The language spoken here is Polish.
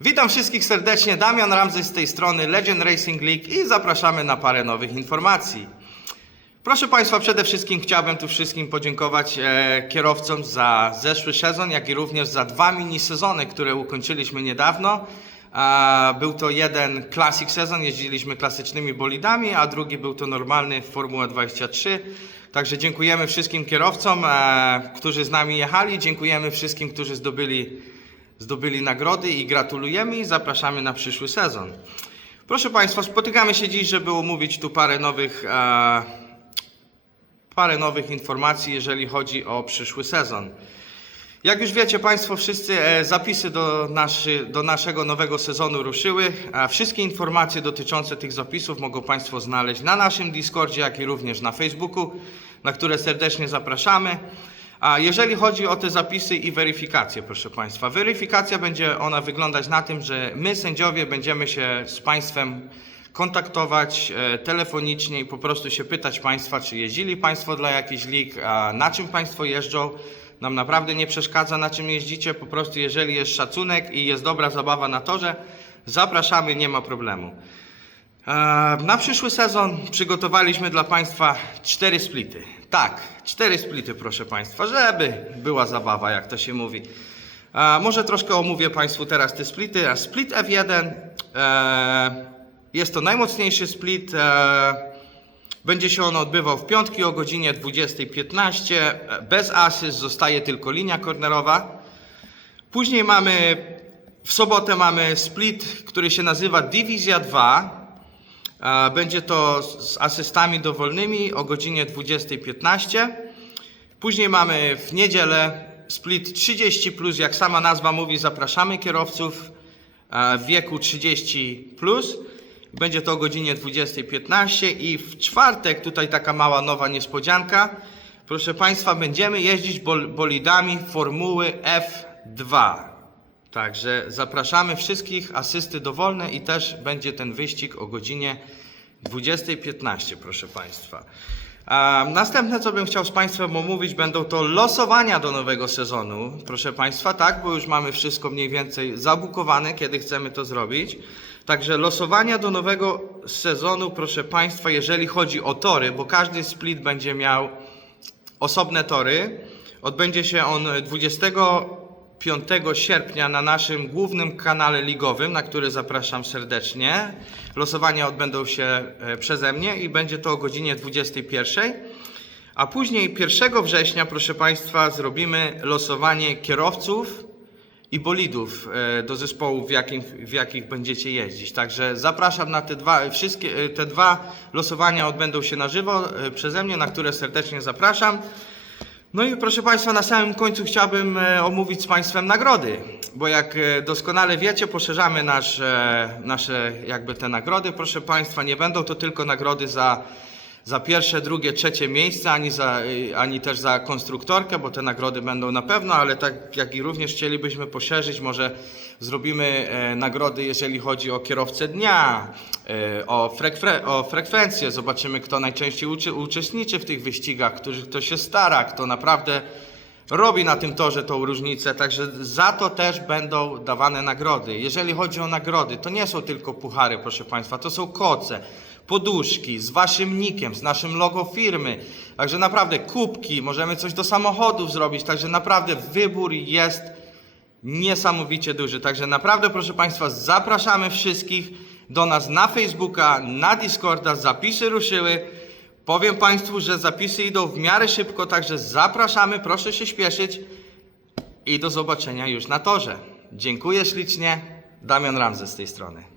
Witam wszystkich serdecznie, Damian Ramsey z tej strony Legend Racing League i zapraszamy na parę nowych informacji. Proszę Państwa, przede wszystkim chciałbym tu wszystkim podziękować e, kierowcom za zeszły sezon, jak i również za dwa mini sezony, które ukończyliśmy niedawno. A, był to jeden classic sezon, jeździliśmy klasycznymi bolidami, a drugi był to normalny Formuła 23. Także dziękujemy wszystkim kierowcom, e, którzy z nami jechali, dziękujemy wszystkim, którzy zdobyli, zdobyli nagrody i gratulujemy i zapraszamy na przyszły sezon. Proszę Państwa, spotykamy się dziś, żeby omówić tu parę nowych e, parę nowych informacji, jeżeli chodzi o przyszły sezon. Jak już wiecie Państwo wszyscy, e, zapisy do, naszy, do naszego nowego sezonu ruszyły, wszystkie informacje dotyczące tych zapisów mogą Państwo znaleźć na naszym Discordzie, jak i również na Facebooku, na które serdecznie zapraszamy. A jeżeli chodzi o te zapisy i weryfikację, proszę Państwa, weryfikacja będzie ona wyglądać na tym, że my sędziowie będziemy się z Państwem kontaktować e, telefonicznie i po prostu się pytać Państwa, czy jeździli Państwo dla jakichś lig, na czym Państwo jeżdżą. Nam naprawdę nie przeszkadza, na czym jeździcie. Po prostu, jeżeli jest szacunek i jest dobra zabawa na torze, zapraszamy, nie ma problemu. E, Na przyszły sezon przygotowaliśmy dla Państwa cztery splity. Tak, cztery splity, proszę Państwa, żeby była zabawa, jak to się mówi. E, Może troszkę omówię Państwu teraz te splity. A Split F1 e, jest to najmocniejszy split. E, będzie się on odbywał w piątki o godzinie 20.15. E, Bez asyst zostaje tylko linia kornerowa. Później mamy, w sobotę mamy split, który się nazywa Dywizja 2. E, Będzie to z asystami dowolnymi o godzinie 20.15. Później mamy w niedzielę split 30, plus, jak sama nazwa mówi, zapraszamy kierowców e, w wieku 30. Plus. Będzie to o godzinie 20.15 i w czwartek tutaj taka mała nowa niespodzianka. Proszę Państwa, będziemy jeździć bol bolidami Formuły F2. Także zapraszamy wszystkich, asysty dowolne i też będzie ten wyścig o godzinie 20.15, proszę Państwa. A następne, co bym chciał z Państwem omówić, będą to losowania do nowego sezonu. Proszę Państwa, tak, bo już mamy wszystko mniej więcej zabukowane, kiedy chcemy to zrobić. Także losowania do nowego sezonu, proszę Państwa, jeżeli chodzi o tory, bo każdy split będzie miał osobne tory. Odbędzie się on 25 sierpnia na naszym głównym kanale ligowym, na który zapraszam serdecznie. Losowania odbędą się e, przeze mnie i będzie to o godzinie 21. A później 1 września, proszę Państwa, zrobimy losowanie kierowców i bolidów e, do zespołów, w, jakim, w jakich będziecie jeździć. Także zapraszam na te dwa, wszystkie, e, te dwa losowania odbędą się na żywo przeze mnie, na które serdecznie zapraszam. No i proszę Państwa, na samym końcu chciałbym e, omówić z Państwem nagrody, bo jak e, doskonale wiecie, poszerzamy nasz, nasze jakby te nagrody, proszę Państwa, nie będą to tylko nagrody za, za pierwsze, drugie, trzecie miejsce, ani, za, e, ani też za konstruktorkę, bo te nagrody będą na pewno, ale tak jak i również chcielibyśmy poszerzyć, może zrobimy e, nagrody, jeżeli chodzi o kierowcę dnia, e, o, frekwe, o frekwencję, zobaczymy kto najczęściej uczy, uczestniczy w tych wyścigach, który, kto się stara, kto naprawdę robi na tym torze tą różnicę, także za to też będą dawane nagrody. Jeżeli chodzi o nagrody, to nie są tylko puchary, proszę Państwa, to są koce, poduszki z Waszym nikiem, z naszym logo firmy, także naprawdę kubki, możemy coś do samochodów zrobić, także naprawdę wybór jest niesamowicie duży. Także naprawdę, proszę Państwa, zapraszamy wszystkich do nas na Facebooka, na Discorda. Zapisy ruszyły. Powiem Państwu, że zapisy idą w miarę szybko, także zapraszamy, proszę się śpieszyć i do zobaczenia już na torze. Dziękuję ślicznie. Damian Ramzes z tej strony.